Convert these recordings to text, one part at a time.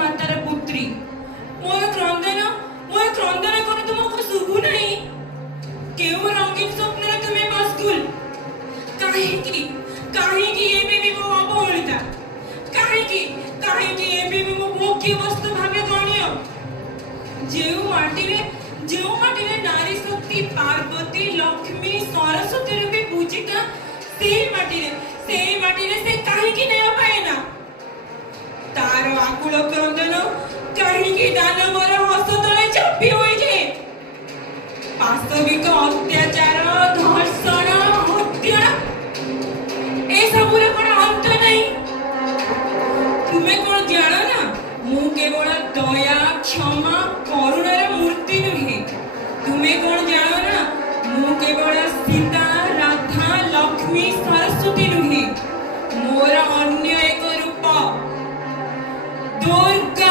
ମାତାର ପୁତ୍ରୀ। ମୋର କ୍ରନ୍ଦନ କରି ତୁମକୁ ଶୁଭୁ ନାହିଁ? କେଉଁ ରଙ୍ଗୀନ ସ୍ୱପ୍ନରେ ତୁମେ ମସଗୁଲ? କାହିଁକି ଏବେ ବି ମୋ ଅବହେଳିତା? କାହିଁକି ଏବେ ବି ମୋ ମୁଖ୍ୟ ବସ୍ତୁ ଭାବେ ଗଣ୍ୟ? ଯେଉଁ ମାଟିରେ ନାରୀ ଶକ୍ତି ପାର୍ବତୀ ଲକ୍ଷ୍ମୀ ସରସ୍ୱତୀ ରୂପେ ପୂଜିତା, ସେହି ମାଟିରେ ସେ କାହିଁକି ନ୍ୟାୟ ପାଏ ନା? ତାର ଆକୁଳ କ୍ରନ୍ଦନ କାହିଁକି ଦାନବର ହସ ତଳେ ଚାପି ହୋଇଯାଏ? ବାସ୍ତବିକ ଅତ୍ୟାଚାର, ଧର୍ଷଣ, ହତ୍ୟା ଏସବୁର କଣ ଅନ୍ତ ନାହିଁ? ତୁମେ କଣ ଜାଣ ନା, ମୁଁ କେବଳ ଦୟା, କ୍ଷମା, କରୁଣାର ମୂର୍ତ୍ତି ନୁହେଁ। ତୁମେ କଣ ଜାଣ ନା, ମୁଁ କେବଳ ସୀତା, ରାଧା, ଲକ୍ଷ୍ମୀ, ସରସ୍ୱତୀ ନୁହେଁ। ମୋର ଅନ୍ୟ ଏକ ରୂପ ଦୁର୍ଗା।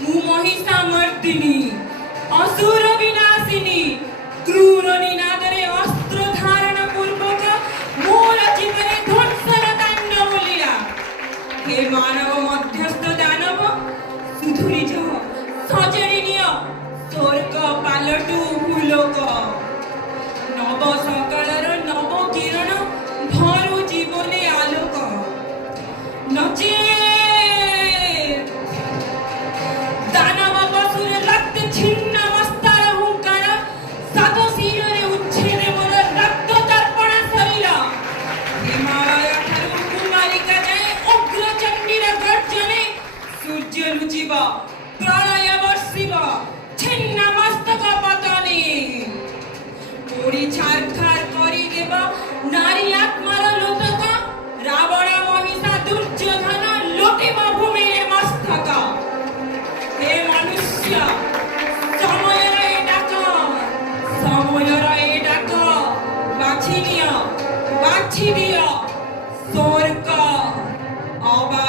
ମୁଁ ମହିଷାମର୍ଦିନୀ, ଅସୁର ବିନାଶିନୀ, କ୍ରୂର ନିନାଦରେ ଅସ୍ତ୍ର ଧାରଣ ପୂର୍ବକ ମୋର ଜୀବନରେ ଧ୍ୱଂସର ତାଣ୍ଡବ ଲୀଳା। ହେ ମାନବ ମଧ୍ୟସ୍ଥ ଦାନବ, ସୁଧୁରି ଯାଅ, ସଜାଡ଼ି ନିଅ, ସ୍ୱର୍ଗ ପାଲଟୁ ଭୂଲୋକ। ନବ ସକାଳର ନବ କିରଣ ଭରୁ ଜୀବନେ ଆଲୋକ। ନଚେ ছিন্ন মস্তার হুঙ্কার, সাত শিরে উচ্ছেদে মোর রক্ত তর্পণ শরীর। হিমালয় ঠারু কুমারিকা যায় উগ্র চণ্ডীর গর্জনে, সূর্য লুচিব, প্রলয় বর্ষিব, ছিন্ন মস্তক পতনে। পড়ি ছারখার করি দেব নারী আত্মার লোতক, রাবণ মহিষা দুর্যোধন লোটিব ভূমিরে মস্তক। হে মনুষ্য, সময়ের এ ডাক বাছি দিও স্বর্গ অবা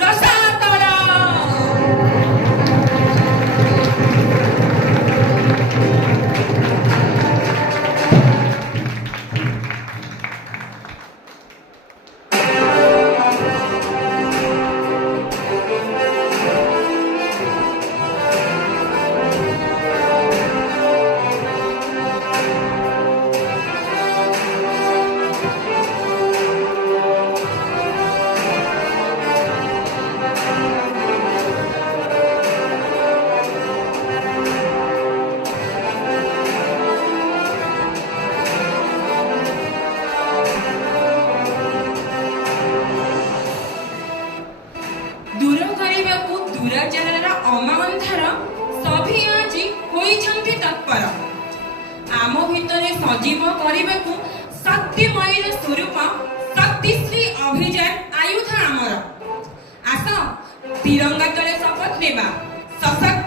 রসাতল। ଦୁରାଚାରର ଅମାନ୍ଧାର ସଭି ଆଜି ହୋଇଛନ୍ତି ତତ୍ପର। ଆମ ଭିତରେ ସଜୀବ କରିବାକୁ ଶକ୍ତିମୟୀର ସ୍ୱରୂପ ଶକ୍ତିଶ୍ରୀ ଅଭିଯାନ ଆୟୁଧ ଆମର। ଆସ ତିରଙ୍ଗା ତଳେ ଶପଥ ନେବା, ସଶକ୍ତ